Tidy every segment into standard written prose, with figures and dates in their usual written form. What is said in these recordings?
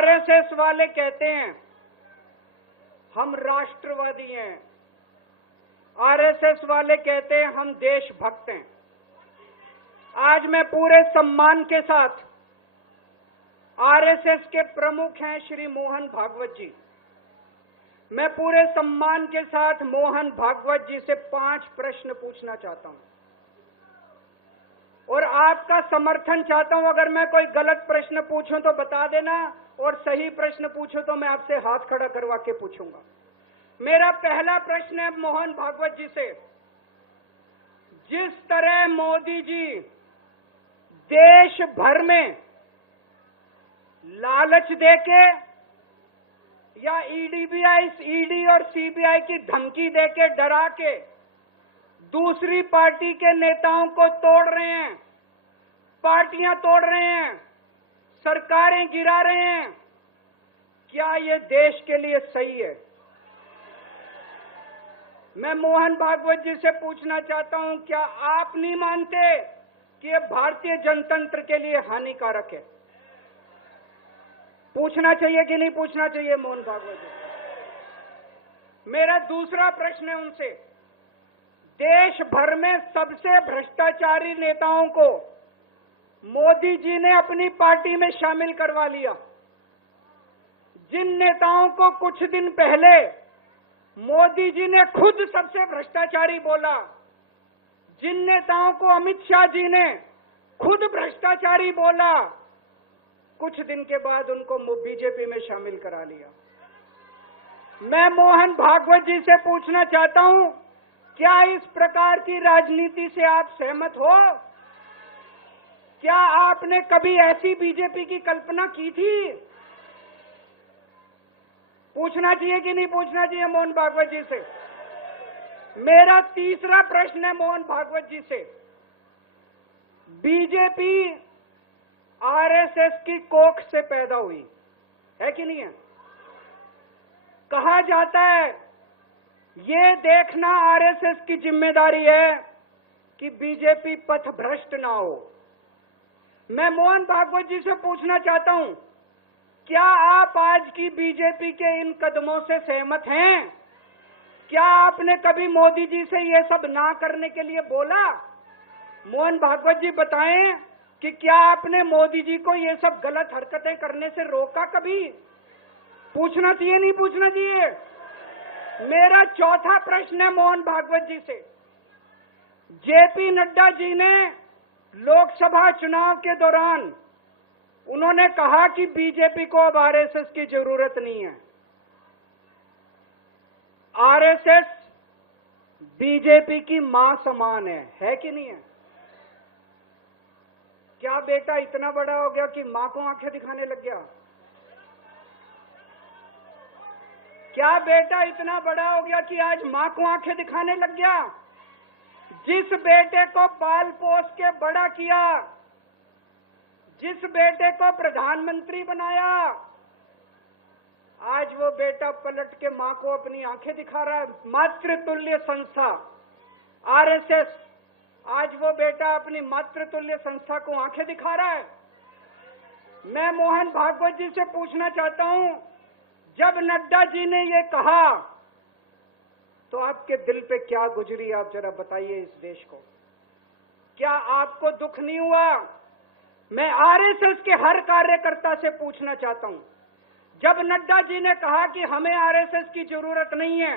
RSS वाले कहते हैं हम राष्ट्रवादी हैं, आरएसएस वाले कहते हैं हम देशभक्त हैं। आज मैं पूरे सम्मान के साथ आरएसएस के प्रमुख हैं श्री मोहन भागवत जी, मैं पूरे सम्मान के साथ मोहन भागवत जी से 5 प्रश्न पूछना चाहता हूं और आपका समर्थन चाहता हूं। अगर मैं कोई गलत प्रश्न पूछूं तो बता देना और सही प्रश्न पूछूं तो मैं आपसे हाथ खड़ा करवा के पूछूंगा। मेरा पहला प्रश्न है मोहन भागवत जी से, जिस तरह मोदी जी देश भर में लालच देके या ईडी और सीबीआई की धमकी देके डरा के दूसरी पार्टी के नेताओं को तोड़ रहे हैं, पार्टियां तोड़ रहे हैं, सरकारें गिरा रहे हैं, क्या ये देश के लिए सही है? मैं मोहन भागवत जी से पूछना चाहता हूं, क्या आप नहीं मानते कि ये भारतीय जनतंत्र के लिए हानिकारक है? पूछना चाहिए कि नहीं पूछना चाहिए मोहन भागवत जी? मेरा दूसरा प्रश्न है उनसे, देश भर में सबसे भ्रष्टाचारी नेताओं को मोदी जी ने अपनी पार्टी में शामिल करवा लिया। जिन नेताओं को कुछ दिन पहले मोदी जी ने खुद सबसे भ्रष्टाचारी बोला, जिन नेताओं को अमित शाह जी ने खुद भ्रष्टाचारी बोला, कुछ दिन के बाद उनको बीजेपी में शामिल करा लिया। मैं मोहन भागवत जी से पूछना चाहता हूं, क्या इस प्रकार की राजनीति से आप सहमत हो? क्या आपने कभी ऐसी बीजेपी की कल्पना की थी? पूछना चाहिए कि नहीं पूछना चाहिए मोहन भागवत जी से? मेरा तीसरा प्रश्न है मोहन भागवत जी से, बीजेपी आरएसएस की कोख से पैदा हुई है कि नहीं है? कहा जाता है ये देखना आरएसएस की जिम्मेदारी है कि बीजेपी पथभ्रष्ट ना हो। मैं मोहन भागवत जी से पूछना चाहता हूं, क्या आप आज की बीजेपी के इन कदमों से सहमत हैं? क्या आपने कभी मोदी जी से ये सब ना करने के लिए बोला? मोहन भागवत जी बताएं कि क्या आपने मोदी जी को ये सब गलत हरकतें करने से रोका कभी? पूछना चाहिए नहीं पूछना चाहिए? मेरा चौथा प्रश्न है मोहन भागवत जी से, जेपी नड्डा जी ने लोकसभा चुनाव के दौरान उन्होंने कहा कि बीजेपी को अब आरएसएस की जरूरत नहीं है। आरएसएस बीजेपी की मां समान है कि नहीं है? क्या बेटा इतना बड़ा हो गया कि मां को आंखें दिखाने लग गया? क्या बेटा इतना बड़ा हो गया कि आज मां को आंखें दिखाने लग गया? जिस बेटे को पाल पोस के बड़ा किया, जिस बेटे को प्रधानमंत्री बनाया, आज वो बेटा पलट के मां को अपनी आंखें दिखा रहा है। मातृतुल्य संस्था आरएसएस, आज वो बेटा अपनी मातृतुल्य संस्था को आंखें दिखा रहा है। मैं मोहन भागवत जी से पूछना चाहता हूं, जब नड्डा जी ने ये कहा तो आपके दिल पे क्या गुजरी, आप जरा बताइए इस देश को। क्या आपको दुख नहीं हुआ? मैं आरएसएस के हर कार्यकर्ता से पूछना चाहता हूं, जब नड्डा जी ने कहा कि हमें आरएसएस की जरूरत नहीं है,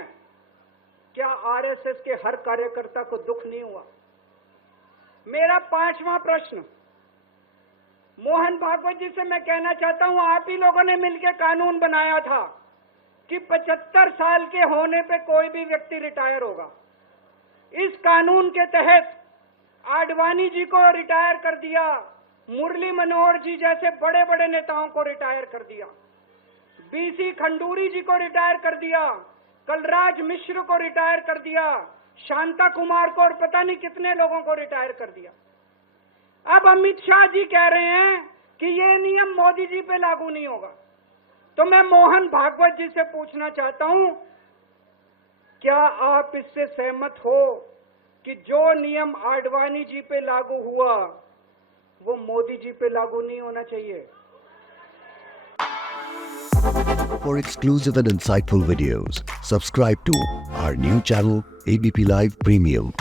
क्या आरएसएस के हर कार्यकर्ता को दुख नहीं हुआ? मेरा पांचवा प्रश्न मोहन भागवत जी से मैं कहना चाहता हूं, आप ही लोगों ने मिलकर कानून बनाया था कि 75 साल के होने पे कोई भी व्यक्ति रिटायर होगा। इस कानून के तहत आडवाणी जी को रिटायर कर दिया, मुरली मनोहर जी जैसे बड़े बड़े नेताओं को रिटायर कर दिया, बीसी खंडूरी जी को रिटायर कर दिया, कलराज मिश्र को रिटायर कर दिया, शांता कुमार को और पता नहीं कितने लोगों को रिटायर कर दिया। अब अमित शाह जी कह रहे हैं कि ये नियम मोदी जी पे लागू नहीं होगा। तो मैं मोहन भागवत जी से पूछना चाहता हूं, क्या आप इससे सहमत हो कि जो नियम आडवाणी जी पे लागू हुआ वो मोदी जी पे लागू नहीं होना चाहिए? For exclusive and insightful videos, subscribe to our new channel ABP Live Premium.